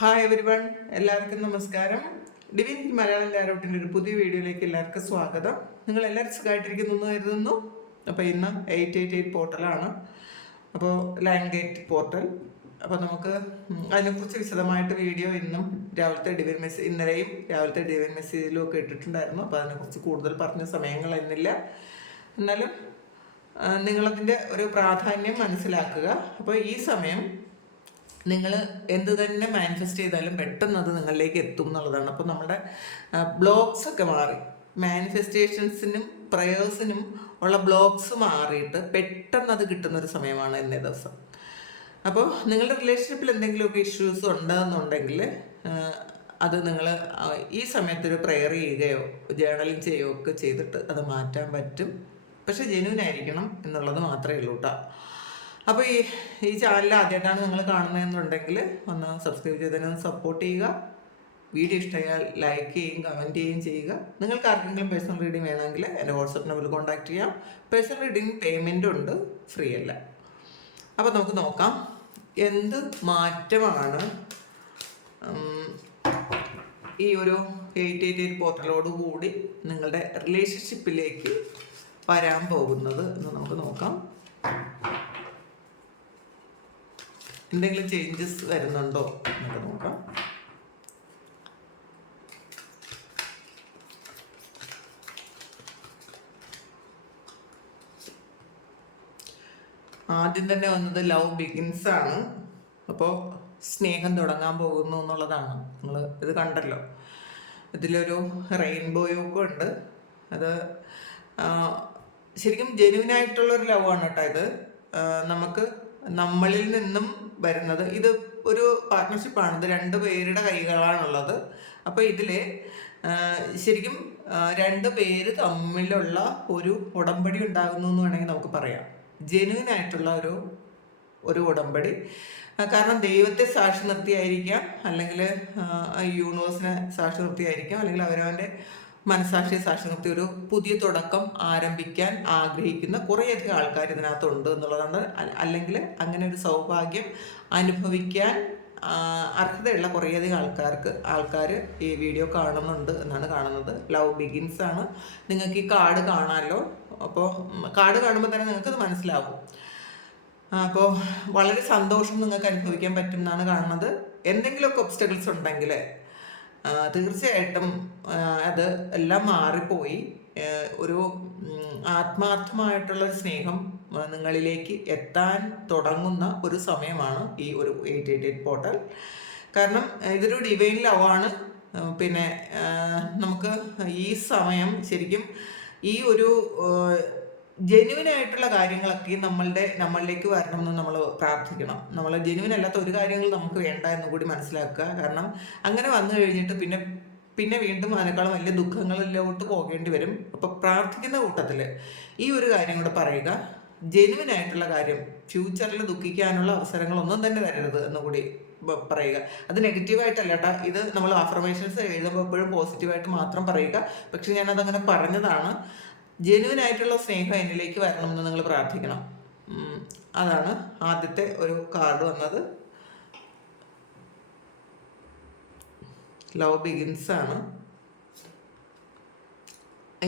Hi everyone, എല്ലാവർക്കും നമസ്കാരം. ഡിവിൻ മലയാളം ലാരോട്ടിൻ്റെ ഒരു പുതിയ വീഡിയോയിലേക്ക് എല്ലാവർക്കും സ്വാഗതം. നിങ്ങൾ എല്ലാവരും സുഖമായിട്ടിരിക്കുന്നു എന്ന് കരുതുന്നു. അപ്പോൾ ഇന്ന് 888 പോർട്ടലാണ്, അപ്പോൾ ലൈൻ ഗേറ്റ് പോർട്ടൽ. അപ്പോൾ നമുക്ക് അതിനെക്കുറിച്ച് വിശദമായിട്ട് വീഡിയോ ഇന്നും രാവിലത്തെ ഡിവിൻ മെസ്സേജ്, ഇന്നലെയും രാവിലത്തെ ഡിവിൻ മെസ്സേജിലും ഒക്കെ ഇട്ടിട്ടുണ്ടായിരുന്നു. അപ്പോൾ അതിനെക്കുറിച്ച് കൂടുതൽ പറഞ്ഞ സമയങ്ങൾ എന്നില്ല. എന്നാലും നിങ്ങളതിൻ്റെ ഒരു പ്രാധാന്യം മനസ്സിലാക്കുക. അപ്പോൾ ഈ സമയം നിങ്ങൾ എന്ത് തന്നെ മാനിഫെസ്റ്റ് ചെയ്താലും പെട്ടെന്ന് അത് നിങ്ങളിലേക്ക് എത്തും എന്നുള്ളതാണ്. അപ്പോൾ നമ്മുടെ ബ്ലോക്സ് ഒക്കെ മാറി, മാനിഫെസ്റ്റേഷൻസിനും പ്രയേഴ്സിനും ഉള്ള ബ്ലോക്സ് മാറിയിട്ട് പെട്ടെന്ന് അത് കിട്ടുന്നൊരു സമയമാണ് ഇന്നേ ദിവസം. അപ്പോൾ നിങ്ങളുടെ റിലേഷൻഷിപ്പിൽ എന്തെങ്കിലുമൊക്കെ ഇഷ്യൂസ് ഉണ്ടെന്നുണ്ടെങ്കിൽ അത് നിങ്ങൾ ഈ സമയത്തൊരു പ്രെയർ ചെയ്യുകയോ ജേർണലിങ് ചെയ്യുകയോ ഒക്കെ ചെയ്തിട്ട് അത് മാറ്റാൻ പറ്റും. പക്ഷേ ജെന്യൂൻ ആയിരിക്കണം എന്നുള്ളത് മാത്രമേ ഉള്ളൂ കേട്ടോ. അപ്പോൾ ഈ ചാനൽ ആദ്യമായിട്ടാണ് നിങ്ങൾ കാണുന്നതെന്നുണ്ടെങ്കിൽ ഒന്ന് സബ്സ്ക്രൈബ് ചെയ്തതിനൊന്ന് സപ്പോർട്ട് ചെയ്യുക. വീഡിയോ ഇഷ്ടമായാൽ ലൈക്ക് ചെയ്യുകയും കമൻറ്റ് ചെയ്യുകയും ചെയ്യുക. നിങ്ങൾക്ക് ആർക്കെങ്കിലും പേഴ്സണൽ റീഡിംഗ് വേണമെങ്കിൽ എൻ്റെ വാട്സപ്പ് നമ്പറിൽ കോൺടാക്ട് ചെയ്യാം. പേഴ്സണൽ റീഡിംഗ് പേയ്മെൻറ്റും ഉണ്ട്, ഫ്രീ അല്ല. അപ്പോൾ നമുക്ക് നോക്കാം എന്ത് മാറ്റമാണ് ഈ ഒരു 888 പോർട്ടലോടുകൂടി നിങ്ങളുടെ റിലേഷൻഷിപ്പിലേക്ക് വരാൻ പോകുന്നത് എന്ന് നമുക്ക് നോക്കാം. എന്തെങ്കിലും ചേഞ്ചസ് വരുന്നുണ്ടോ എന്നൊക്കെ നോക്കാം. ആദ്യം തന്നെ വന്നത് ലവ് ബിഗിൻസ് ആണ്. അപ്പോൾ സ്നേഹം തുടങ്ങാൻ പോകുന്നു എന്നുള്ളതാണ്. നിങ്ങൾ ഇത് കണ്ടല്ലോ, ഇതിലൊരു റെയിൻബോയൊക്കെ ഉണ്ട്. അത് ശരിക്കും ജെന്യൂനായിട്ടുള്ളൊരു ലവാണ് കേട്ടോ. ഇത് നമുക്ക് നമ്മളിൽ നിന്നും വരുന്നത്, ഇത് ഒരു പാർട്ട്ണർഷിപ്പാണ്. ഇത് 2 പേരുടെ കൈകളാണുള്ളത്. അപ്പോൾ ഇതിൽ ശരിക്കും 2 പേര് തമ്മിലുള്ള ഒരു ഉടമ്പടി ഉണ്ടാകുന്നു എന്ന് വേണമെങ്കിൽ നമുക്ക് പറയാം. ജെന്യൂൻ ആയിട്ടുള്ള ഒരു ഉടമ്പടി. കാരണം ദൈവത്തെ സാക്ഷി നിർത്തിയായിരിക്കാം, അല്ലെങ്കിൽ യൂണിവേഴ്സിനെ സാക്ഷി നിർത്തിയായിരിക്കാം, അല്ലെങ്കിൽ അവരവൻ്റെ മനസാക്ഷിയെ സാക്ഷി നിർത്തി ഒരു പുതിയ തുടക്കം ആരംഭിക്കാൻ ആഗ്രഹിക്കുന്ന കുറേയധികം ആൾക്കാർ ഇതിനകത്തുണ്ട് എന്നുള്ളതാണ്. അല്ലെങ്കിൽ അങ്ങനെ ഒരു സൗഭാഗ്യം അനുഭവിക്കാൻ അർഹതയുള്ള കുറേയധികം ആൾക്കാർ ഈ വീഡിയോ കാണുന്നുണ്ട് എന്നാണ് കാണുന്നത്. ലവ് ബിഗിൻസ് ആണ്. നിങ്ങൾക്ക് ഈ കാർഡ് കാണാമല്ലോ. അപ്പോൾ കാർഡ് കാണുമ്പോൾ തന്നെ നിങ്ങൾക്കത് മനസ്സിലാവും. അപ്പോൾ വളരെ സന്തോഷം നിങ്ങൾക്ക് അനുഭവിക്കാൻ പറ്റും എന്നാണ് കാണുന്നത്. എന്തെങ്കിലുമൊക്കെ ഒബ്സ്റ്റക്കിൾസ് ഉണ്ടെങ്കിൽ തീർച്ചയായിട്ടും അത് എല്ലാം മാറിപ്പോയി ഒരു ആത്മാർത്ഥമായിട്ടുള്ള സ്നേഹം നിങ്ങളിലേക്ക് എത്താൻ തുടങ്ങുന്ന ഒരു സമയമാണ് ഈ ഒരു 888 പോർട്ടൽ. കാരണം ഇതൊരു ഡിവൈൻ ലവാണ്. പിന്നെ നമുക്ക് ഈ സമയം ശരിക്കും ഈ ഒരു ജെന്യുവിനായിട്ടുള്ള കാര്യങ്ങളൊക്കെ നമ്മളിലേക്ക് വരണമെന്ന് നമ്മൾ പ്രാർത്ഥിക്കണം. നമ്മൾ ജെന്യുവിൻ അല്ലാത്ത ഒരു കാര്യങ്ങൾ നമുക്ക് വേണ്ട എന്ന് കൂടി മനസ്സിലാക്കുക. കാരണം അങ്ങനെ വന്നു കഴിഞ്ഞിട്ട് പിന്നെ വീണ്ടും അതിനേക്കാളും വലിയ ദുഃഖങ്ങളിലോട്ട് പോകേണ്ടി വരും. അപ്പോൾ പ്രാർത്ഥിക്കുന്ന കൂട്ടത്തിൽ ഈ ഒരു കാര്യം കൂടെ പറയുക, ജെന്യുവിനായിട്ടുള്ള കാര്യം, ഫ്യൂച്ചറിൽ ദുഃഖിക്കാനുള്ള അവസരങ്ങളൊന്നും തന്നെ തരരുത് എന്നുകൂടി പറയുക. അത് നെഗറ്റീവായിട്ടല്ല കേട്ടോ. ഇത് നമ്മൾ അഫർമേഷൻസ് എഴുതുമ്പോൾ എപ്പോഴും പോസിറ്റീവായിട്ട് മാത്രം പറയുക. പക്ഷെ ഞാനതങ്ങനെ പറഞ്ഞതാണ്. ജെന്യുവൻ ആയിട്ടുള്ള സ്നേഹം എന്നിലേക്ക് വരണമെന്ന് നിങ്ങൾ പ്രാർത്ഥിക്കണം. അതാണ് ആദ്യത്തെ ഒരു കാർഡ് വന്നത്. ലവ് ബിഗിൻസ് ആണ്,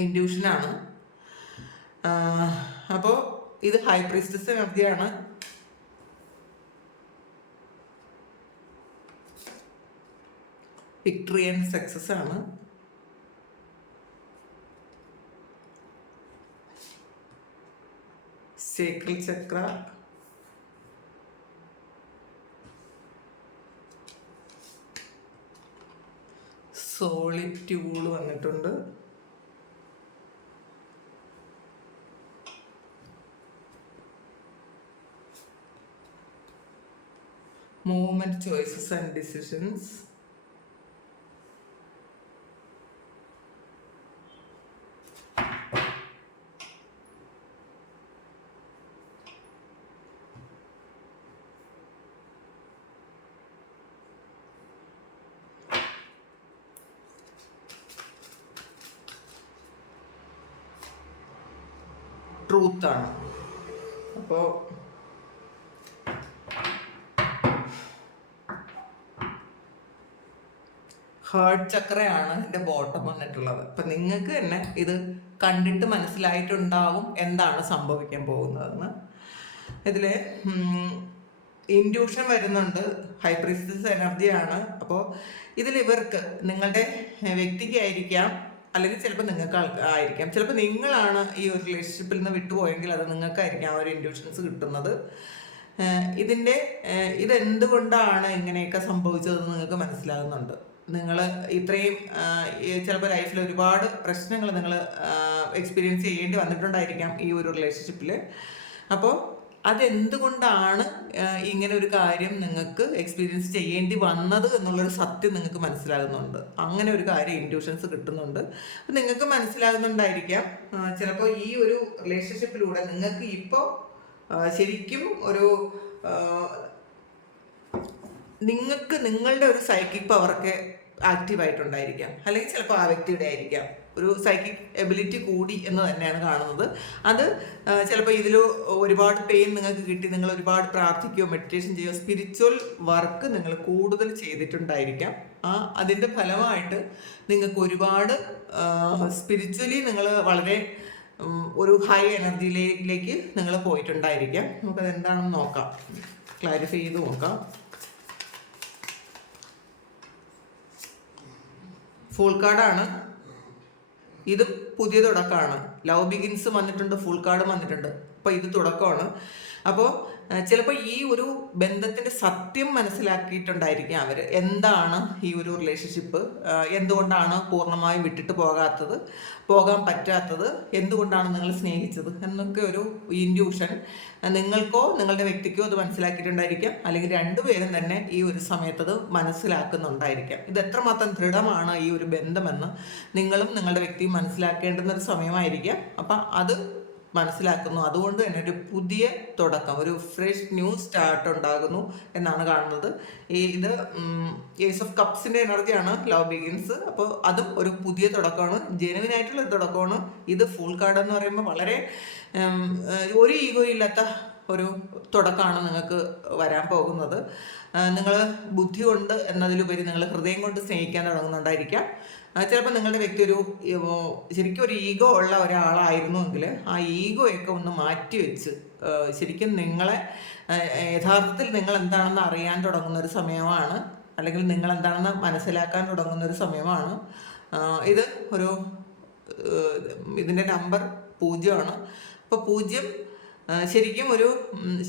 ഇൻഡ്യൂഷനാണ്. അപ്പോൾ ഇത് ഹൈ പ്രീസ്റ്റസ് എനർജിയാണ്. വിക്ടറി ആൻഡ് സക്സസ് ആണ്. സേക്രഡ് ചക്ര, സോളിറ്റ്യൂഡ് വന്നിട്ടുണ്ട്. Movement, choices and decisions. ട്രൂത്താണ്. അപ്പോൾ ഹാർട്ട് ചക്രയാണ് എൻ്റെ ബോട്ടം വന്നിട്ടുള്ളത്. അപ്പം നിങ്ങൾക്ക് തന്നെ ഇത് കണ്ടിട്ട് മനസ്സിലായിട്ടുണ്ടാവും എന്താണ് സംഭവിക്കാൻ പോകുന്നതെന്ന്. ഇതിൽ ഇൻഡ്യൂഷൻ വരുന്നുണ്ട്, ഹൈപ്രിസ്റ്റസ് എനർജിയാണ്. അപ്പോൾ ഇതിൽ ഇവർക്ക് നിങ്ങളുടെ വ്യക്തിക്കായിരിക്കാം, അല്ലെങ്കിൽ ചിലപ്പോൾ നിങ്ങൾക്ക് ആയിരിക്കാം, ചിലപ്പോൾ നിങ്ങളാണ് ഈ ഒരു റിലേഷൻഷിപ്പിൽ നിന്ന് വിട്ടുപോയെങ്കിൽ അത് നിങ്ങൾക്കായിരിക്കാം ആ ഒരു ഇൻഡ്യൂഷൻസ് കിട്ടുന്നത്. ഇതെന്തുകൊണ്ടാണ് ഇങ്ങനെയൊക്കെ സംഭവിച്ചതെന്ന് നിങ്ങൾക്ക് മനസ്സിലാകുന്നുണ്ട്. നിങ്ങൾ ഇത്രയും ചിലപ്പോൾ ലൈഫിൽ ഒരുപാട് പ്രശ്നങ്ങൾ നിങ്ങൾ എക്സ്പീരിയൻസ് ചെയ്യേണ്ടി വന്നിട്ടുണ്ടായിരിക്കാം ഈ ഒരു റിലേഷൻഷിപ്പിൽ. അപ്പോൾ അതെന്തുകൊണ്ടാണ് ഇങ്ങനെ ഒരു കാര്യം നിങ്ങൾക്ക് എക്സ്പീരിയൻസ് ചെയ്യേണ്ടി വന്നത് എന്നുള്ളൊരു സത്യം നിങ്ങൾക്ക് മനസ്സിലാകുന്നുണ്ട്. അങ്ങനെ ഒരു കാര്യം ഇൻഡ്യൂഷൻസ് കിട്ടുന്നുണ്ട്. അപ്പം നിങ്ങൾക്ക് മനസ്സിലാകുന്നുണ്ടായിരിക്കാം ചിലപ്പോൾ ഈ ഒരു റിലേഷൻഷിപ്പിലൂടെ നിങ്ങൾക്ക് ഇപ്പോൾ ശരിക്കും ഒരു നിങ്ങൾക്ക് നിങ്ങളുടെ ഒരു സൈക്കിക് പവറൊക്കെ ആക്റ്റീവായിട്ടുണ്ടായിരിക്കാം, അല്ലെങ്കിൽ ചിലപ്പോൾ ആ വ്യക്തിയുടെ ആയിരിക്കാം ഒരു സൈക്കിക് എബിലിറ്റി കൂടി എന്ന് തന്നെയാണ് കാണുന്നത്. അത് ചിലപ്പോൾ ഇതിൽ ഒരുപാട് പെയിൻ നിങ്ങൾക്ക് കിട്ടി, നിങ്ങൾ ഒരുപാട് പ്രാർത്ഥിക്കുകയോ മെഡിറ്റേഷൻ ചെയ്യുകയോ സ്പിരിച്വൽ വർക്ക് നിങ്ങൾ കൂടുതൽ ചെയ്തിട്ടുണ്ടായിരിക്കാം. അതിൻ്റെ ഫലമായിട്ട് നിങ്ങൾക്ക് ഒരുപാട് സ്പിരിച്വലി നിങ്ങൾ വളരെ ഒരു ഹൈ എനർജിയിലേക്ക് നിങ്ങൾ പോയിട്ടുണ്ടായിരിക്കാം. നമുക്കത് എന്താണെന്ന് നോക്കാം, ക്ലാരിഫൈ ചെയ്ത് നോക്കാം. ഫുൾ കാർഡാണ്, ഇത് പുതിയ തുടക്കമാണ്. ലവ് ബിഗിൻസ് വന്നിട്ടുണ്ട്, ഫുൾ കാർഡ് വന്നിട്ടുണ്ട്. അപ്പോൾ ഇത് തുടക്കമാണ്. അപ്പോൾ ചിലപ്പോൾ ഈ ഒരു ബന്ധത്തിൻ്റെ സത്യം മനസ്സിലാക്കിയിട്ടുണ്ടായിരിക്കും അവർ. എന്താണ് ഈ ഒരു റിലേഷൻഷിപ്പ്, എന്തുകൊണ്ടാണ് പൂർണ്ണമായും വിട്ടിട്ട് പോകാൻ പറ്റാത്തത്, എന്തുകൊണ്ടാണ് നിങ്ങൾ സ്നേഹിച്ചത് എന്നൊക്കെ ഒരു ഇൻഡ്യൂഷൻ നിങ്ങൾക്കോ നിങ്ങളുടെ വ്യക്തിക്കോ അത് മനസ്സിലാക്കിയിട്ടുണ്ടായിരിക്കാം, അല്ലെങ്കിൽ രണ്ടുപേരും തന്നെ ഈ ഒരു സമയത്തത് മനസ്സിലാക്കുന്നുണ്ടായിരിക്കാം. ഇത് എത്രമാത്രം ദൃഢമാണ് ഈ ഒരു ബന്ധമെന്ന് നിങ്ങളും നിങ്ങളുടെ വ്യക്തിയും മനസ്സിലാക്കേണ്ടുന്ന ഒരു സമയമായിരിക്കാം. അപ്പം അത് മനസ്സിലാക്കുന്നു. അതുകൊണ്ട് തന്നെ ഒരു പുതിയ തുടക്കം, ഒരു ഫ്രഷ് ന്യൂ സ്റ്റാർട്ട് ഉണ്ടാകുന്നു എന്നാണ് കാണുന്നത്. ഇത് ഏസ് ഓഫ് കപ്സിൻ്റെ എനർജിയാണ് ലവ് ബിഗിൻസ്. അപ്പോൾ അതും ഒരു പുതിയ തുടക്കമാണ്, ജെനുവിൻ ആയിട്ടുള്ള ഒരു തുടക്കമാണ്. ഇത് ഫുൾ കാർഡ് എന്ന് പറയുമ്പോൾ വളരെ ഒരു ഈഗോ ഇല്ലാത്ത ഒരു തുടക്കമാണ് നിങ്ങൾക്ക് വരാൻ പോകുന്നത്. നിങ്ങൾ ബുദ്ധി കൊണ്ട് എന്നതിലുപരി നിങ്ങൾ ഹൃദയം കൊണ്ട് സ്നേഹിക്കാൻ തുടങ്ങുന്നുണ്ടായിരിക്കാം. ചിലപ്പോൾ നിങ്ങളുടെ വ്യക്തി ശരിക്കും ഒരു ഈഗോ ഉള്ള ഒരാളായിരുന്നുവെങ്കിൽ ആ ഈഗോയൊക്കെ ഒന്ന് മാറ്റി വെച്ച് ശരിക്കും നിങ്ങളെ യഥാർത്ഥത്തിൽ നിങ്ങൾ എന്താണെന്ന് അറിയാൻ തുടങ്ങുന്ന ഒരു സമയമാണ്, അല്ലെങ്കിൽ നിങ്ങൾ എന്താണെന്ന് മനസ്സിലാക്കാൻ തുടങ്ങുന്ന ഒരു സമയമാണ്. ഇതിൻ്റെ നമ്പർ 0ആണ്. അപ്പോൾ 0 ശരിക്കും ഒരു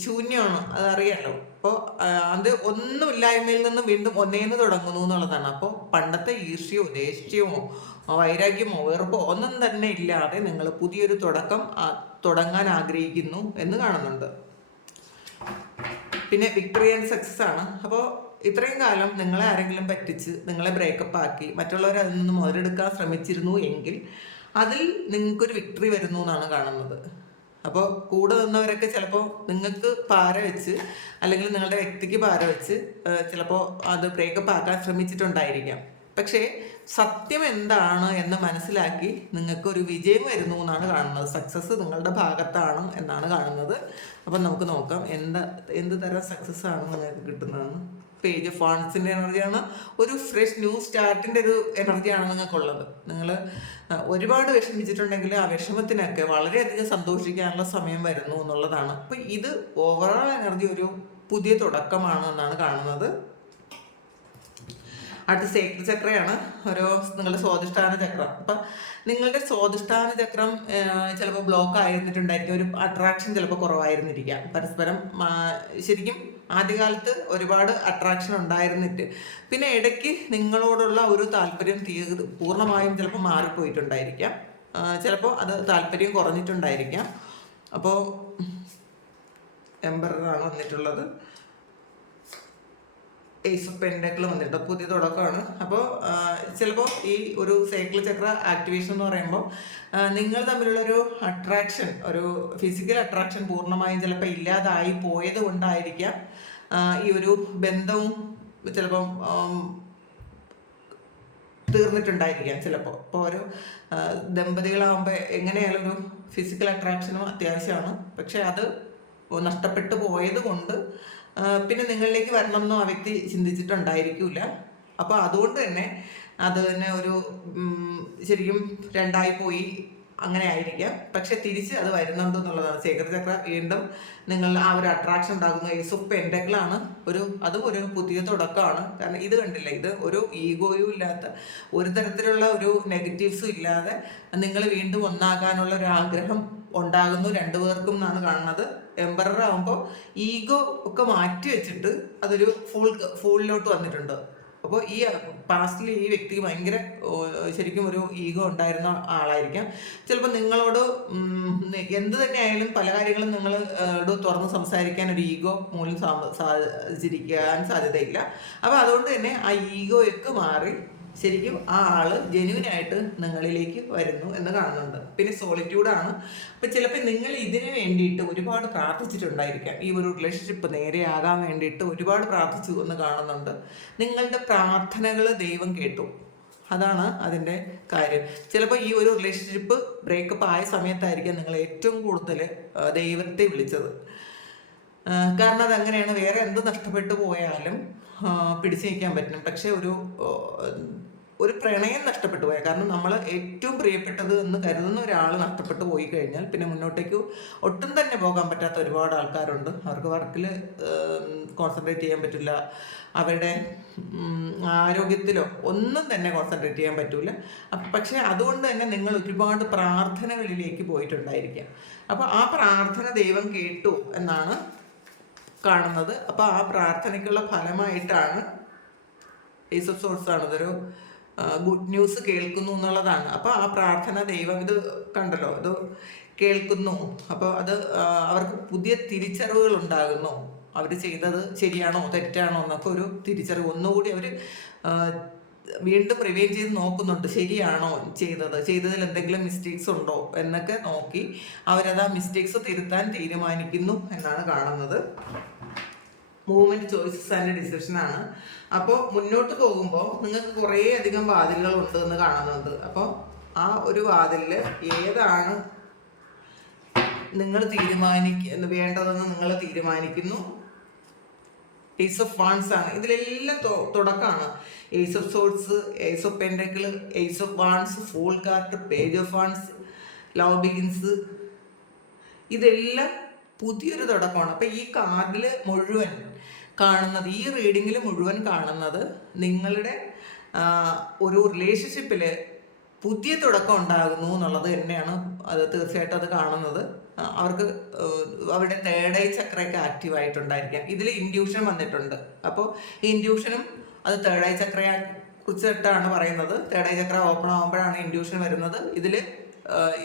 ശൂന്യമാണ്, അതറിയാലോ. അപ്പോൾ അത് ഒന്നുമില്ലായ്മയിൽ നിന്ന് വീണ്ടും ഒന്നേന്ന് തുടങ്ങുന്നു എന്നുള്ളതാണ്. അപ്പോൾ പണ്ടത്തെ ഈർഷ്യമോ ദേഷ്യമോ വൈരാഗ്യമോ വെറുപ്പോ ഒന്നും തന്നെ ഇല്ലാതെ നിങ്ങൾ പുതിയൊരു തുടങ്ങാൻ ആഗ്രഹിക്കുന്നു എന്ന് കാണുന്നുണ്ട്. പിന്നെ വിക്ടറി ആൻഡ് സക്സസ് ആണ്. അപ്പോൾ ഇത്രയും കാലം നിങ്ങളെ ആരെങ്കിലും പറ്റിച്ച് നിങ്ങളെ ബ്രേക്കപ്പ് ആക്കി മറ്റുള്ളവർ അതിൽ നിന്ന് മുതലെടുക്കാൻ ശ്രമിച്ചിരുന്നു എങ്കിൽ അതിൽ നിങ്ങൾക്കൊരു വിക്ടറി വരുന്നു എന്നാണ് കാണുന്നത്. അപ്പോൾ കൂടെ നിന്നവരൊക്കെ ചിലപ്പോൾ നിങ്ങൾക്ക് പാര വെച്ച്, അല്ലെങ്കിൽ നിങ്ങളുടെ വ്യക്തിക്ക് പാര വെച്ച് ചിലപ്പോൾ അത് ബ്രേക്കപ്പ് ആക്കാൻ ശ്രമിച്ചിട്ടുണ്ടായിരിക്കാം. പക്ഷേ സത്യം എന്താണ് എന്ന് മനസ്സിലാക്കി നിങ്ങൾക്കൊരു വിജയം വരുന്നു എന്നാണ് കാണുന്നത്. സക്സസ് നിങ്ങളുടെ ഭാഗത്താണ് എന്നാണ് കാണുന്നത്. അപ്പം നമുക്ക് നോക്കാം എന്ത് തരം സക്സസ് ആണ് നിങ്ങൾക്ക് കിട്ടുന്നതെന്ന്. പേജ് ഓഫ് വാൺസിൻ്റെ എനർജിയാണ്. ഒരു ഫ്രഷ് ന്യൂ സ്റ്റാർട്ടിൻ്റെ ഒരു എനർജിയാണ് നിങ്ങൾക്കുള്ളത്. നിങ്ങൾ ഒരുപാട് വിഷമിച്ചിട്ടുണ്ടെങ്കിൽ ആ വിഷമത്തിനൊക്കെ വളരെയധികം സന്തോഷിക്കാനുള്ള സമയം വരുന്നു എന്നുള്ളതാണ്. അപ്പം ഇത് ഓവറോൾ എനർജി ഒരു പുതിയ തുടക്കമാണ് എന്നാണ് കാണുന്നത്. അടുത്ത സേക്രഡ് ചക്രയാണ്, നിങ്ങളുടെ സ്വാധിഷ്ഠാന ചക്രം. അപ്പം നിങ്ങളുടെ സ്വാധിഷ്ഠാന ചക്രം ചിലപ്പോൾ ബ്ലോക്ക് ആയിരുന്നിട്ടുണ്ടായിരിക്കും, ഒരു അട്രാക്ഷൻ ചിലപ്പോൾ കുറവായിരുന്നിരിക്കാം പരസ്പരം. ശരിക്കും ആദ്യകാലത്ത് ഒരുപാട് അട്രാക്ഷൻ ഉണ്ടായിരുന്നിട്ട് പിന്നെ ഇടയ്ക്ക് നിങ്ങളോടുള്ള ഒരു താല്പര്യം പൂർണ്ണമായും ചിലപ്പോൾ മാറിപ്പോയിട്ടുണ്ടായിരിക്കാം, ചിലപ്പോൾ അത് താല്പര്യം കുറഞ്ഞിട്ടുണ്ടായിരിക്കാം. അപ്പോൾ എംബറാണ് വന്നിട്ടുള്ളത്. ഏസ് ഓഫ് പെൻഡക്കിൾ വന്നിട്ട് പുതിയ തുടക്കമാണ്. അപ്പോൾ ചിലപ്പോൾ ഈ ഒരു സൈക്കിൾ ചക്ര ആക്ടിവേഷൻ എന്ന് പറയുമ്പോൾ നിങ്ങൾ തമ്മിലുള്ളൊരു അട്രാക്ഷൻ, ഒരു ഫിസിക്കൽ അട്രാക്ഷൻ പൂർണ്ണമായും ചിലപ്പോൾ ഇല്ലാതായി പോയത് കൊണ്ടായിരിക്കാം ഈ ഒരു ബന്ധവും ചിലപ്പം തീർന്നിട്ടുണ്ടായിരിക്കാം ചിലപ്പോൾ. ഇപ്പോൾ ഒരു ദമ്പതികളാകുമ്പോൾ എങ്ങനെയായാലും ഒരു ഫിസിക്കൽ അട്രാക്ഷനും അത്യാവശ്യമാണ്. പക്ഷെ അത് നഷ്ടപ്പെട്ടു പോയത് കൊണ്ട് പിന്നെ നിങ്ങളിലേക്ക് വരണമെന്നോ ആ വ്യക്തി ചിന്തിച്ചിട്ടുണ്ടായിരിക്കില്ല. അപ്പോൾ അതുകൊണ്ട് തന്നെ അത് തന്നെ ഒരു ശരിക്കും രണ്ടായി പോയി, അങ്ങനെ ആയിരിക്കാം. പക്ഷെ തിരിച്ച് അത് വരുന്നുണ്ട് എന്നുള്ളതാണ്. ചക്ര വീണ്ടും നിങ്ങൾ ആ ഒരു അട്രാക്ഷൻ ഉണ്ടാകുന്ന ഏസ് ഓഫ് പെന്റക്കിളാണ്. അതും ഒരു പുതിയ തുടക്കമാണ്. കാരണം ഇത് കണ്ടില്ല, ഇത് ഒരു ഈഗോയും ഇല്ലാത്ത, ഒരു തരത്തിലുള്ള ഒരു നെഗറ്റീവ്സും ഇല്ലാതെ നിങ്ങൾ വീണ്ടും ഒന്നാകാനുള്ള ഒരു ആഗ്രഹം ഉണ്ടാകുന്നു രണ്ടുപേർക്കും എന്നാണ് കാണുന്നത്. എംബറർ ആകുമ്പോൾ ഈഗോ ഒക്കെ മാറ്റി വെച്ചിട്ട് അതൊരു ഫൂളിലോട്ട് വന്നിട്ടുണ്ട്. അപ്പോൾ ഈ പാസ്റ്റിൽ ഈ വ്യക്തിക്ക് ഭയങ്കര ശരിക്കും ഒരു ഈഗോ ഉണ്ടായിരുന്ന ആളായിരിക്കാം. ചിലപ്പോൾ നിങ്ങളോട് എന്ത് തന്നെ ആയാലും പല കാര്യങ്ങളും നിങ്ങളോട് തുറന്ന് സംസാരിക്കാൻ ഒരു ഈഗോ മൂലം സാധിച്ചിരിക്കാൻ സാധ്യതയില്ല. അപ്പോൾ അതുകൊണ്ട് തന്നെ ആ ഈഗോയൊക്കെ മാറി ശരിക്കും ആ ആള് ജെന്യുവിനായിട്ട് നിങ്ങളിലേക്ക് വരുന്നു എന്ന് കാണുന്നുണ്ട്. പിന്നെ സോളിറ്റ്യൂഡാണ്. അപ്പം ചിലപ്പോൾ നിങ്ങൾ ഇതിന് വേണ്ടിയിട്ട് ഒരുപാട് പ്രാർത്ഥിച്ചിട്ടുണ്ടായിരിക്കാം. ഈ ഒരു റിലേഷൻഷിപ്പ് നേരെയാകാൻ വേണ്ടിയിട്ട് ഒരുപാട് പ്രാർത്ഥിച്ചു എന്ന് കാണുന്നുണ്ട്. നിങ്ങളുടെ പ്രാർത്ഥനകൾ ദൈവം കേട്ടു, അതാണ് അതിൻ്റെ കാര്യം. ചിലപ്പോൾ ഈ ഒരു റിലേഷൻഷിപ്പ് ബ്രേക്കപ്പ് ആയ സമയത്തായിരിക്കാം നിങ്ങൾ ഏറ്റവും കൂടുതൽ ദൈവത്തെ വിളിച്ചത്. കാരണം അതങ്ങനെയാണ്. വേറെ എന്ത് നഷ്ടപ്പെട്ടു പോയാലും പിടിച്ചു നിൽക്കാൻ പറ്റും. പക്ഷെ ഒരു പ്രണയം നഷ്ടപ്പെട്ടു പോയാൽ, കാരണം നമ്മൾ ഏറ്റവും പ്രിയപ്പെട്ടത് എന്ന് കരുതുന്ന ഒരാൾ നഷ്ടപ്പെട്ടു പോയി കഴിഞ്ഞാൽ പിന്നെ മുന്നോട്ടേക്ക് ഒട്ടും തന്നെ പോകാൻ പറ്റാത്ത ഒരുപാട് ആൾക്കാരുണ്ട്. അവർക്ക് വർക്കിൽ കോൺസെൻട്രേറ്റ് ചെയ്യാൻ പറ്റില്ല, അവരുടെ ആരോഗ്യത്തിലോ ഒന്നും തന്നെ കോൺസെൻട്രേറ്റ് ചെയ്യാൻ പറ്റില്ല. പക്ഷെ അതുകൊണ്ട് തന്നെ നിങ്ങൾ ഒരുപാട് പ്രാർത്ഥനകളിലേക്ക് പോയിട്ടുണ്ടായിരിക്കാം. അപ്പോൾ ആ പ്രാർത്ഥന ദൈവം കേട്ടു എന്നാണ് കാണുന്നത്. അപ്പോൾ ആ പ്രാർത്ഥനയ്ക്കുള്ള ഫലമായിട്ടാണ് ഏസ് ഓഫ് സോർട്സ് ആണ്. ഇതൊരു ഗുഡ് ന്യൂസ് കേൾക്കുന്നു എന്നുള്ളതാണ്. അപ്പോൾ ആ പ്രാർത്ഥന ദൈവം ഇത് കണ്ടല്ലോ, ഇത് കേൾക്കുന്നു. അപ്പോൾ അത് അവർക്ക് പുതിയ തിരിച്ചറിവുകൾ ഉണ്ടാകുന്നു. അവർ ചെയ്തത് ശരിയാണോ തെറ്റാണോ എന്നൊക്കെ ഒരു തിരിച്ചറിവ് ഒന്നുകൂടി അവർ വീണ്ടും റിവൈൻ ചെയ്ത് നോക്കുന്നുണ്ട്. ശരിയാണോ ചെയ്തതിൽ എന്തെങ്കിലും മിസ്റ്റേക്സ് ഉണ്ടോ എന്നൊക്കെ നോക്കി അവരത് ആ മിസ്റ്റേക്സ് തിരുത്താൻ തീരുമാനിക്കുന്നു എന്നാണ് കാണുന്നത്. മൂവ്മെന്റ്, ചോയ്സസ് ആൻഡ് ഡിസിഷൻ ആണ്. അപ്പോൾ മുന്നോട്ട് പോകുമ്പോൾ നിങ്ങൾക്ക് കുറേ അധികം വാതിലുകൾ ഉണ്ട് എന്ന് കാണുന്നുണ്ട്. അപ്പോൾ ആ ഒരു വാതിലിൽ ഏതാണ് നിങ്ങൾ വേണ്ടതെന്ന് നിങ്ങൾ തീരുമാനിക്കുന്നു. ഏസ് ഓഫ് വാൺസ് ആണ് ഇതിലെല്ലാം തുടക്കമാണ്. Ace of swords, ace of pentacle, ace of wands, fool card, page of wands, love begins, ഇതെല്ലാം പുതിയൊരു തുടക്കമാണ്. അപ്പം ഈ കാർഡിൽ മുഴുവൻ കാണുന്നത്, ഈ റീഡിങ്ങിൽ മുഴുവൻ കാണുന്നത് നിങ്ങളുടെ ഒരു റിലേഷൻഷിപ്പിൽ പുതിയ തുടക്കം ഉണ്ടാകുന്നു എന്നുള്ളത് തന്നെയാണ്. അത് തീർച്ചയായിട്ടും അത് കാണുന്നത്. അവർക്ക് അവരുടെ തേർഡ് ഐ ചക്രയൊക്കെ ആക്റ്റീവ് ആയിട്ടുണ്ടായിരിക്കാം. ഇതിൽ ഇൻഡ്യൂഷൻ വന്നിട്ടുണ്ട്. അപ്പോൾ ഈ ഇൻഡ്യൂഷനും അത് തേർഡ് ഐ ചക്രയെ കുറിച്ചിട്ടാണ് പറയുന്നത്. തേർഡ് ഐ ചക്ര ഓപ്പൺ ആകുമ്പോഴാണ് ഇൻഡ്യൂഷൻ വരുന്നത്.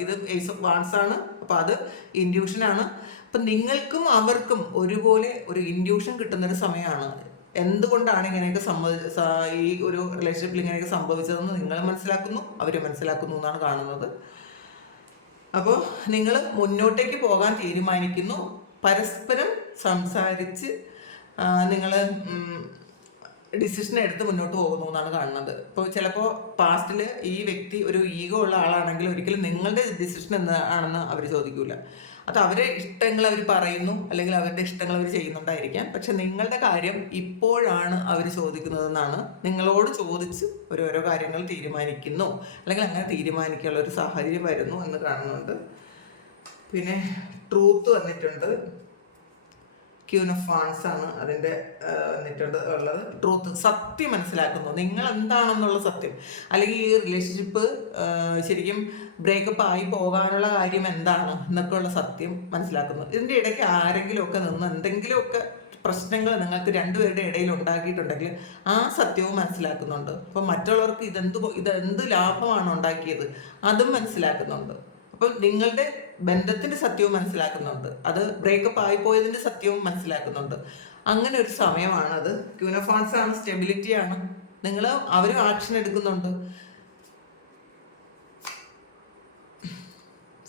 ഇത് ഏസ് ഓഫ് വാൺസ് ആണ്. അപ്പോൾ അത് ഇൻഡ്യൂഷനാണ്. അപ്പം നിങ്ങൾക്കും അവർക്കും ഒരുപോലെ ഒരു ഇൻഡ്യൂഷൻ കിട്ടുന്നൊരു സമയമാണ്. എന്തുകൊണ്ടാണ് ഇങ്ങനെയൊക്കെ ഈ ഒരു റിലേഷൻഷിപ്പിൽ ഇങ്ങനെയൊക്കെ സംഭവിച്ചതെന്ന് നിങ്ങൾ മനസ്സിലാക്കുന്നു, അവർ മനസ്സിലാക്കുന്നു എന്നാണ് കാണുന്നത്. അപ്പോൾ നിങ്ങൾ മുന്നോട്ടേക്ക് പോകാൻ തീരുമാനിക്കുന്നു. പരസ്പരം സംസാരിച്ച് നിങ്ങൾ ഡിസിഷൻ എടുത്ത് മുന്നോട്ട് പോകുന്നു എന്നാണ് കാണുന്നത്. ഇപ്പോൾ ചിലപ്പോൾ പാസ്റ്റിൽ ഈ വ്യക്തി ഒരു ഈഗോ ഉള്ള ആളാണെങ്കിൽ ഒരിക്കലും നിങ്ങളുടെ ഡിസിഷൻ എന്താണെന്ന് അവർ ചോദിക്കില്ല. അത് അവരെ ഇഷ്ടങ്ങൾ അവർ പറയുന്നു, അല്ലെങ്കിൽ അവരുടെ ഇഷ്ടങ്ങൾ അവർ ചെയ്യുന്നുണ്ടായിരിക്കാം. പക്ഷെ നിങ്ങളുടെ കാര്യം ഇപ്പോഴാണ് അവർ ചോദിക്കുന്നതെന്നാണ്. നിങ്ങളോട് ചോദിച്ച് ഓരോരോ കാര്യങ്ങൾ തീരുമാനിക്കുന്നു, അല്ലെങ്കിൽ അങ്ങനെ തീരുമാനിക്കാനുള്ള ഒരു സാഹചര്യം വരുന്നു എന്ന് കാണുന്നുണ്ട്. പിന്നെ ട്രൂത്ത് വന്നിട്ടുണ്ട്. ക്യൂൻ ഓഫ് വാൺസ് ആണ് അതിൻ്റെ ഉള്ളത്. ട്രൂത്ത്, സത്യം മനസ്സിലാക്കുന്നു. നിങ്ങൾ എന്താണെന്നുള്ള സത്യം, അല്ലെങ്കിൽ ഈ റിലേഷൻഷിപ്പ് ശരിക്കും ബ്രേക്കപ്പ് ആയി പോകാനുള്ള കാര്യം എന്താണ് എന്നൊക്കെ ഉള്ള സത്യം മനസ്സിലാക്കുന്നു. ഇതിൻ്റെ ഇടയ്ക്ക് ആരെങ്കിലുമൊക്കെ നിന്ന് എന്തെങ്കിലുമൊക്കെ പ്രശ്നങ്ങൾ നിങ്ങൾക്ക് രണ്ടുപേരുടെ ഇടയിൽ ഉണ്ടാക്കിയിട്ടുണ്ടെങ്കിൽ ആ സത്യവും മനസ്സിലാക്കുന്നുണ്ട്. അപ്പം മറ്റുള്ളവർക്ക് ഇതെന്ത് ലാഭമാണ് ഉണ്ടാക്കിയത് അതും മനസ്സിലാക്കുന്നുണ്ട്. അപ്പം നിങ്ങളുടെ ബന്ധത്തിന്റെ സത്യവും മനസ്സിലാക്കുന്നുണ്ട്, അത് ബ്രേക്കപ്പ് ആയി പോയതിന്റെ സത്യവും മനസ്സിലാക്കുന്നുണ്ട്. അങ്ങനെ ഒരു സമയമാണത്. ക്യൂൻ ഓഫ് വാൺസ് ആണ്, സ്റ്റെബിലിറ്റിയാണ്. അവരും ആക്ഷൻ എടുക്കുന്നുണ്ട്.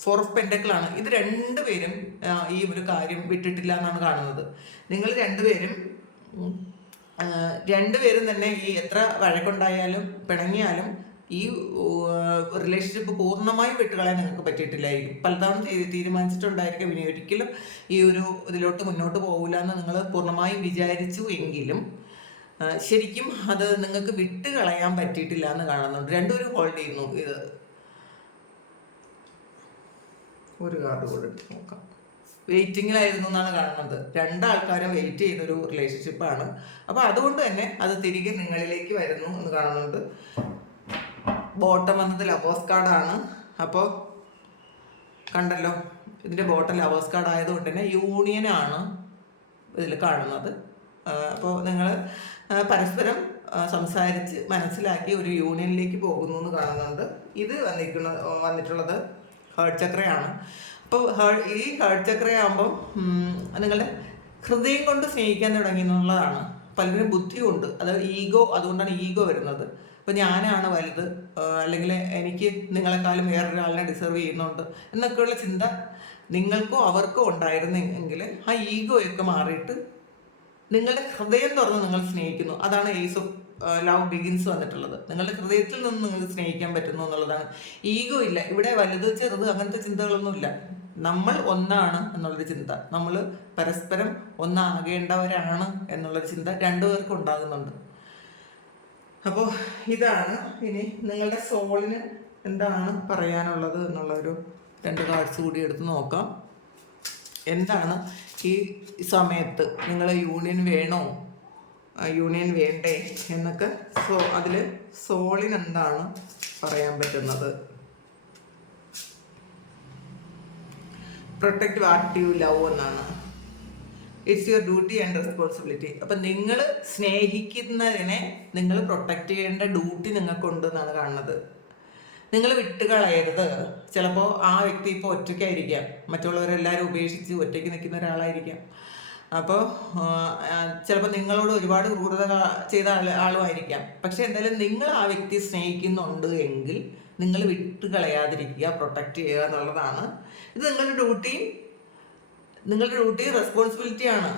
ഫോർ ഓഫ് പെന്റക്കിൾ ആണ്. ഇത് രണ്ടുപേരും ഈ ഒരു കാര്യം വിട്ടിട്ടില്ല എന്നാണ് കാണുന്നത്. നിങ്ങൾ രണ്ടുപേരും തന്നെ ഈ എത്ര വഴക്കുണ്ടായാലും പിണങ്ങിയാലും ഈ റിലേഷൻഷിപ്പ് പൂർണ്ണമായും വിട്ടുകളയാൻ നിങ്ങൾക്ക് പറ്റിയിട്ടില്ലായിരിക്കും. പലതവണ തീരുമാനിച്ചിട്ടുണ്ടായിരിക്കും ഇനി ഒരിക്കലും ഈ ഒരു ഇതിലോട്ട് മുന്നോട്ട് പോകില്ല എന്ന് നിങ്ങൾ പൂർണ്ണമായും വിചാരിച്ചു എങ്കിലും ശരിക്കും അത് നിങ്ങൾക്ക് വിട്ട് കളയാൻ പറ്റിയിട്ടില്ല എന്ന് കാണുന്നുണ്ട്. രണ്ടുപേരും ഹോൾഡ് ചെയ്യുന്നു. ഇത് ഒരു കാർഡ് കൂടെ എടുത്ത് നോക്കാം. വെയിറ്റിങ്ങിലായിരുന്നു എന്നാണ് കാണുന്നത്. രണ്ടാൾക്കാരും വെയിറ്റ് ചെയ്തൊരു റിലേഷൻഷിപ്പാണ്. അപ്പോൾ അതുകൊണ്ട് തന്നെ അത് തിരികെ നിങ്ങളിലേക്ക് വരുന്നു എന്ന് കാണുന്നുണ്ട്. ബോട്ടം വന്നത് ലവേഴ്സ് കാർഡാണ്. അപ്പോൾ കണ്ടല്ലോ, ഇതിൻ്റെ ബോട്ടം ലവേഴ്സ് കാർഡ് ആയതുകൊണ്ട് തന്നെ യൂണിയനാണ് ഇതിൽ കാണുന്നത്. അപ്പോൾ നിങ്ങൾ പരസ്പരം സംസാരിച്ച് മനസ്സിലാക്കി ഒരു യൂണിയനിലേക്ക് പോകുന്നു എന്ന് കാണുന്നുണ്ട്. ഇത് വന്നിട്ടുള്ളത് ഹേർട്ട് ചക്രയാണ്. അപ്പോൾ ഈ ഹേർട്ട് ചക്രയാകുമ്പോൾ നിങ്ങളുടെ ഹൃദയം കൊണ്ട് സ്നേഹിക്കാൻ തുടങ്ങി എന്നുള്ളതാണ്. പലരും ബുദ്ധി കൊണ്ട്, അത് ഈഗോ, അതുകൊണ്ടാണ് ഈഗോ വരുന്നത്. അപ്പോൾ ഞാനാണ് വലുത്, അല്ലെങ്കിൽ എനിക്ക് നിങ്ങളെക്കാളും വേറൊരാളിനെ ഡിസർവ് ചെയ്യുന്നുണ്ട് എന്നൊക്കെയുള്ള ചിന്ത നിങ്ങൾക്കോ അവർക്കോ ഉണ്ടായിരുന്നെങ്കിൽ ആ ഈഗോയൊക്കെ മാറിയിട്ട് നിങ്ങളുടെ ഹൃദയം തുറന്ന് നിങ്ങൾ സ്നേഹിക്കുന്നു. അതാണ് ഏസ് ഓഫ് ലവ് ബിഗിൻസ് വന്നിട്ടുള്ളത്. നിങ്ങളുടെ ഹൃദയത്തിൽ നിന്ന് നിങ്ങൾ സ്നേഹിക്കാൻ പറ്റുന്നു എന്നുള്ളതാണ്. ഈഗോ ഇല്ല ഇവിടെ, വലുത് ചെറുത് അങ്ങനത്തെ ചിന്തകളൊന്നുമില്ല. നമ്മൾ ഒന്നാണ് എന്നുള്ളൊരു ചിന്ത, നമ്മൾ പരസ്പരം ഒന്നാകേണ്ടവരാണ് എന്നുള്ളൊരു ചിന്ത രണ്ടുപേർക്കും ഉണ്ടാകുന്നുണ്ട്. അപ്പോൾ ഇതാണ് ഇനി നിങ്ങളുടെ സോളിന് എന്താണ് പറയാനുള്ളത് എന്നുള്ളൊരു 2 കാർഡ്സ് കൂടി എടുത്ത് നോക്കാം. എന്താണ് ഈ സമയത്ത് നിങ്ങൾ യൂണിയൻ വേണോ, യൂണിയൻ വേണ്ടേ എന്നൊക്കെ അതിൽ സോളിന് എന്താണ് പറയാൻ പറ്റുന്നത്. പ്രൊട്ടക്റ്റ് ആക്റ്റീവ് ലവ് എന്നാണ്. It's your duty and responsibility. അപ്പം നിങ്ങൾ സ്നേഹിക്കുന്നതിനെ നിങ്ങൾ പ്രൊട്ടക്റ്റ് ചെയ്യേണ്ട ഡ്യൂട്ടി നിങ്ങൾക്കുണ്ടെന്നാണ് കാണുന്നത്. നിങ്ങൾ വിട്ടുകളയരുത്. ചിലപ്പോൾ ആ വ്യക്തി ഇപ്പോൾ ഒറ്റയ്ക്കായിരിക്കാം, മറ്റുള്ളവരെല്ലാവരും ഉപേക്ഷിച്ച് ഒറ്റയ്ക്ക് നിൽക്കുന്ന ഒരാളായിരിക്കാം. അപ്പോൾ ചിലപ്പോൾ നിങ്ങളോട് ഒരുപാട് ക്രൂരത ചെയ്ത ആളുമായിരിക്കാം. പക്ഷെ എന്തായാലും നിങ്ങൾ ആ വ്യക്തിയെ സ്നേഹിക്കുന്നുണ്ട് എങ്കിൽ നിങ്ങൾ വിട്ടുകളയാതിരിക്കുക, പ്രൊട്ടക്റ്റ് ചെയ്യുക എന്നുള്ളതാണ്. ഇത് നിങ്ങളുടെ ഡ്യൂട്ടി റെസ്പോൺസിബിലിറ്റിയാണ്,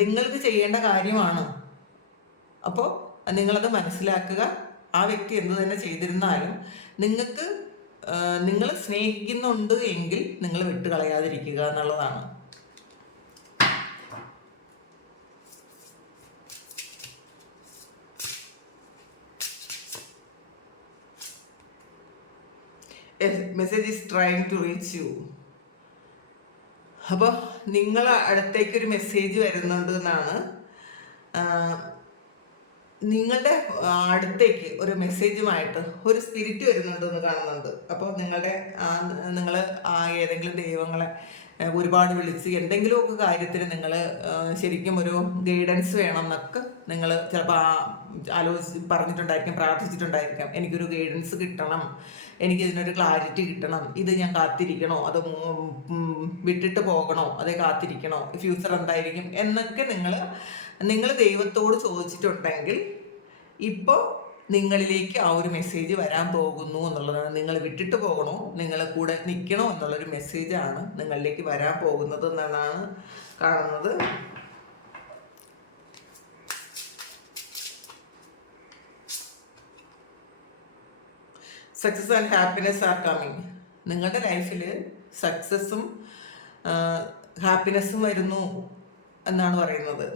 നിങ്ങൾക്ക് ചെയ്യേണ്ട കാര്യമാണ്. അപ്പോൾ നിങ്ങളത് മനസ്സിലാക്കുക. ആ വ്യക്തി എന്ത് തന്നെ ചെയ്തിരുന്നാലും നിങ്ങൾ സ്നേഹിക്കുന്നുണ്ട് എങ്കിൽ നിങ്ങൾ വിട്ടുകളയാതിരിക്കുക എന്നുള്ളതാണ്. Message is trying to reach you. അപ്പോൾ നിങ്ങൾ അടുത്തേക്കൊരു മെസ്സേജ് വരുന്നുണ്ട് എന്നാണ്. നിങ്ങളുടെ അടുത്തേക്ക് ഒരു മെസ്സേജുമായിട്ട് ഒരു സ്പിരിറ്റ് വരുന്നുണ്ട് എന്ന് കാണുന്നുണ്ട്. അപ്പോൾ നിങ്ങൾ ഏതെങ്കിലും ദൈവങ്ങളെ ഒരുപാട് വിളിച്ച് എന്തെങ്കിലുമൊക്കെ കാര്യത്തിന് നിങ്ങൾ ശരിക്കും ഒരു ഗൈഡൻസ് വേണം എന്നൊക്കെ നിങ്ങൾ ചിലപ്പോൾ പറഞ്ഞിട്ടുണ്ടായിരിക്കും, പ്രാർത്ഥിച്ചിട്ടുണ്ടായിരിക്കാം. എനിക്കൊരു ഗൈഡൻസ് കിട്ടണം, എനിക്കിതിനൊരു ക്ലാരിറ്റി കിട്ടണം, ഇത് ഞാൻ കാത്തിരിക്കണോ, അത് വിട്ടിട്ട് പോകണോ, അതേ കാത്തിരിക്കണോ, ഫ്യൂച്ചർ എന്തായിരിക്കും എന്നൊക്കെ നിങ്ങൾ ദൈവത്തോട് ചോദിച്ചിട്ടുണ്ടെങ്കിൽ ഇപ്പോൾ നിങ്ങളിലേക്ക് ആ ഒരു മെസ്സേജ് വരാൻ പോകുന്നു എന്നുള്ളതാണ്. നിങ്ങൾ വിട്ടിട്ട് പോകണോ, നിങ്ങൾ കൂടെ നിൽക്കണോ എന്നുള്ളൊരു മെസ്സേജാണ് നിങ്ങളിലേക്ക് വരാൻ പോകുന്നത് എന്നാണ് കാണുന്നത്. Success and happiness are coming. നിങ്ങളുടെ ലൈഫിൽ സക്സസ്സും ഹാപ്പിനെസ്സും വരുന്നു എന്നാണ് പറയുന്നത്.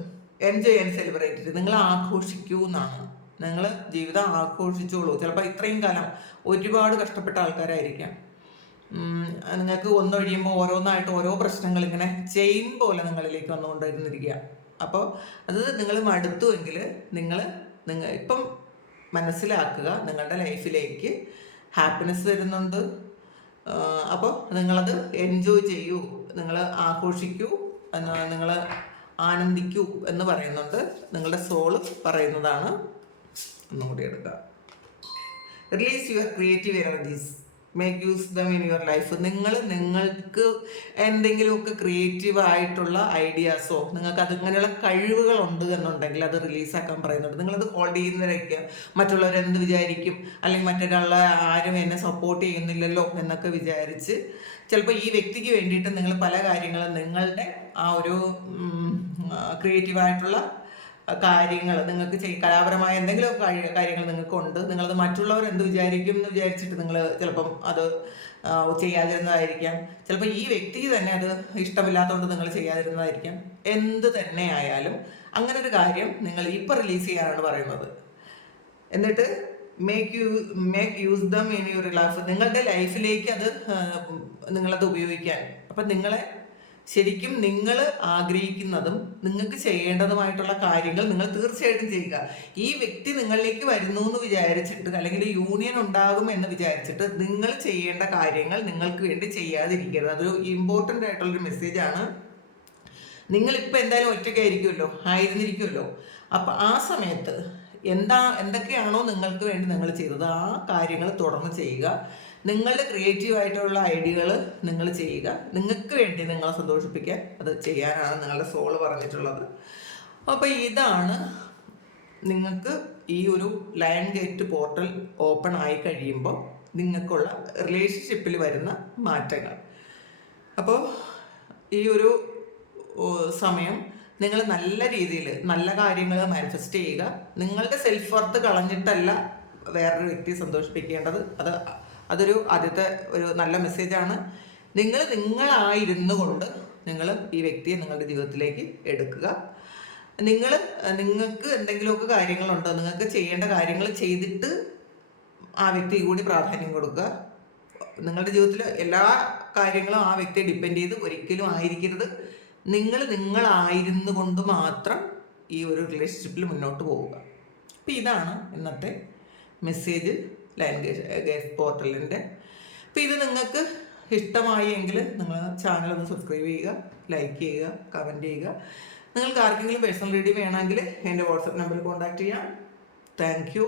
Enjoy and celebrate. നിങ്ങൾ ആഘോഷിക്കൂ എന്നാണ്. നിങ്ങൾ ജീവിതം ആഘോഷിച്ചോളൂ. ചിലപ്പോൾ ഇത്രയും കാലം ഒരുപാട് കഷ്ടപ്പെട്ട ആൾക്കാരായിരിക്കാം. നിങ്ങൾക്ക് ഒന്നൊഴിയുമ്പോൾ ഓരോന്നായിട്ട് ഓരോ പ്രശ്നങ്ങൾ ഇങ്ങനെ ചെയിൻ പോലെ നിങ്ങളിലേക്ക് വന്നുകൊണ്ടിരുന്നിരിക്കുക. അപ്പോൾ അത് നിങ്ങൾ മടുത്തുവെങ്കിൽ നിങ്ങൾ ഇപ്പം മനസ്സിലാക്കുക, നിങ്ങളുടെ ലൈഫിലേക്ക് ഹാപ്പിനെസ് വരുന്നുണ്ട്. അപ്പോൾ നിങ്ങളത് എൻജോയ് ചെയ്യൂ, നിങ്ങൾ ആഘോഷിക്കൂ, നിങ്ങൾ ആനന്ദിക്കൂ എന്ന് പറയുന്നുണ്ട്. നിങ്ങളുടെ സോള് പറയുന്നതാണ്. ഒന്നുകൂടി എടുക്കാം. Release your creative energies, make use them in your life. നിങ്ങൾക്ക് എന്തെങ്കിലുമൊക്കെ ക്രിയേറ്റീവ് ആയിട്ടുള്ള ഐഡിയാസോ നിങ്ങൾക്ക് അതിങ്ങനെയുള്ള കഴിവുകളുണ്ട് എന്നുണ്ടെങ്കിൽ അത് റിലീസാക്കാൻ പറയുന്നുണ്ട്. നിങ്ങളത് ഹോൾഡ് ചെയ്യുന്നവരൊക്കെ മറ്റുള്ളവർ എന്ത് വിചാരിക്കും, അല്ലെങ്കിൽ മറ്റൊരാളെ ആരും എന്നെ സപ്പോർട്ട് ചെയ്യുന്നില്ലല്ലോ എന്നൊക്കെ വിചാരിച്ച് ചിലപ്പോൾ ഈ വ്യക്തിക്ക് വേണ്ടിയിട്ട് നിങ്ങൾ പല കാര്യങ്ങളും നിങ്ങളുടെ ആ ഒരു ക്രിയേറ്റീവായിട്ടുള്ള കാര്യങ്ങൾ നിങ്ങൾക്ക് കലാപരമായ എന്തെങ്കിലും കാര്യങ്ങൾ നിങ്ങൾക്കുണ്ട്, നിങ്ങളത് മറ്റുള്ളവർ എന്ത് വിചാരിക്കും എന്ന് വിചാരിച്ചിട്ട് നിങ്ങൾ ചിലപ്പം അത് ചെയ്യാതിരുന്നതായിരിക്കാം. ചിലപ്പോൾ ഈ വ്യക്തിക്ക് തന്നെ അത് ഇഷ്ടമില്ലാത്തതുകൊണ്ട് നിങ്ങൾ ചെയ്യാതിരുന്നതായിരിക്കാം. എന്ത് തന്നെ ആയാലും അങ്ങനെ ഒരു കാര്യം നിങ്ങൾ ഇപ്പം റിലീസ് ചെയ്യാനാണ് പറയുന്നത്. എന്നിട്ട് make use them in your life, നിങ്ങളുടെ ലൈഫിലേക്ക് അത് നിങ്ങളത് ഉപയോഗിക്കാൻ. അപ്പം നിങ്ങളെ ശരിക്കും നിങ്ങൾ ആഗ്രഹിക്കുന്നതും നിങ്ങൾക്ക് ചെയ്യേണ്ടതുമായിട്ടുള്ള കാര്യങ്ങൾ നിങ്ങൾ തീർച്ചയായിട്ടും ചെയ്യുക. ഈ വ്യക്തി നിങ്ങളിലേക്ക് വരുന്നു എന്ന് വിചാരിച്ചിട്ട്, അല്ലെങ്കിൽ യൂണിയൻ ഉണ്ടാകും എന്ന് വിചാരിച്ചിട്ട് നിങ്ങൾ ചെയ്യേണ്ട കാര്യങ്ങൾ നിങ്ങൾക്ക് വേണ്ടി ചെയ്യാതിരിക്കരുത്. അതൊരു ഇമ്പോർട്ടൻ്റ് ആയിട്ടുള്ളൊരു മെസ്സേജാണ്. നിങ്ങളിപ്പോൾ എന്തായാലും ഒറ്റയ്ക്കായിരിക്കുമല്ലോ, ആയിരുന്നിരിക്കുമല്ലോ. അപ്പം ആ സമയത്ത് എന്തൊക്കെയാണോ നിങ്ങൾക്ക് വേണ്ടി നിങ്ങൾ ചെയ്തത് ആ കാര്യങ്ങൾ തുടർന്ന് ചെയ്യുക. നിങ്ങളുടെ ക്രിയേറ്റീവായിട്ടുള്ള ഐഡിയകൾ നിങ്ങൾ ചെയ്യുക. നിങ്ങൾക്ക് വേണ്ടി നിങ്ങളെ സന്തോഷിപ്പിക്കാൻ അത് ചെയ്യാനാണ് നിങ്ങളുടെ സോള് പറഞ്ഞിട്ടുള്ളത്. അപ്പോൾ ഇതാണ് നിങ്ങൾക്ക് ഈ ഒരു ലയൺ ഗേറ്റ് പോർട്ടൽ ഓപ്പൺ ആയി കഴിയുമ്പോൾ നിങ്ങൾക്കുള്ള റിലേഷൻഷിപ്പിൽ വരുന്ന മാറ്റങ്ങൾ. അപ്പോൾ ഈ ഒരു സമയം നിങ്ങൾ നല്ല രീതിയിൽ നല്ല കാര്യങ്ങൾ മാനിഫെസ്റ്റ് ചെയ്യുക. നിങ്ങളുടെ സെൽഫ് വർത്ത് കളഞ്ഞിട്ടല്ല വേറൊരു വ്യക്തിയെ സന്തോഷിപ്പിക്കേണ്ടത്. അതൊരു ആദ്യത്തെ ഒരു നല്ല മെസ്സേജാണ്. നിങ്ങളായിരുന്നു കൊണ്ട് നിങ്ങൾ ഈ വ്യക്തിയെ നിങ്ങളുടെ ജീവിതത്തിലേക്ക് എടുക്കുക. നിങ്ങൾക്ക് എന്തെങ്കിലുമൊക്കെ കാര്യങ്ങളുണ്ടോ, നിങ്ങൾക്ക് ചെയ്യേണ്ട കാര്യങ്ങൾ ചെയ്തിട്ട് ആ വ്യക്തിക്ക് കൂടി പ്രാധാന്യം കൊടുക്കുക. നിങ്ങളുടെ ജീവിതത്തിൽ എല്ലാ കാര്യങ്ങളും ആ വ്യക്തിയെ ഡിപ്പെൻഡ് ചെയ്ത് ഒരിക്കലും ആയിരിക്കരുത്. നിങ്ങളായിരുന്നു കൊണ്ട് മാത്രം ഈ ഒരു റിലേഷൻഷിപ്പിൽ മുന്നോട്ട് പോവുക. അപ്പം ഇതാണ് ഇന്നത്തെ മെസ്സേജ് ലയൺ ഗേറ്റ് പോർട്ടലിൻ്റെ. അപ്പോൾ ഇത് നിങ്ങൾക്ക് ഇഷ്ടമായി എങ്കിൽ നിങ്ങൾ ചാനൽ ഒന്ന് സബ്സ്ക്രൈബ് ചെയ്യുക, ലൈക്ക് ചെയ്യുക, കമൻറ്റ് ചെയ്യുക. നിങ്ങൾക്ക് ആർക്കെങ്കിലും പേഴ്സണൽ റീഡിംഗ് വേണമെങ്കിൽ എൻ്റെ വാട്സപ്പ് നമ്പറിൽ കോൺടാക്റ്റ് ചെയ്യാം. Thank you.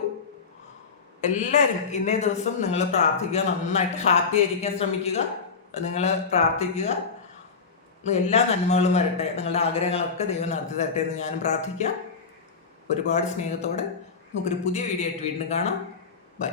എല്ലാവരും ഇന്നേ ദിവസം നിങ്ങൾ പ്രാർത്ഥിക്കുക, നന്നായിട്ട് ഹാപ്പി ആയിരിക്കാൻ ശ്രമിക്കുക, നിങ്ങൾ പ്രാർത്ഥിക്കുക. എല്ലാ നന്മകളും വരട്ടെ, നിങ്ങളുടെ ആഗ്രഹങ്ങളൊക്കെ ദൈവം നടത്തി തരട്ടെ എന്ന് ഞാനും പ്രാർത്ഥിക്കാം. ഒരുപാട് സ്നേഹത്തോടെ നമുക്കൊരു പുതിയ വീഡിയോ ആയിട്ട് വീണ്ടും കാണാം. ബൈ.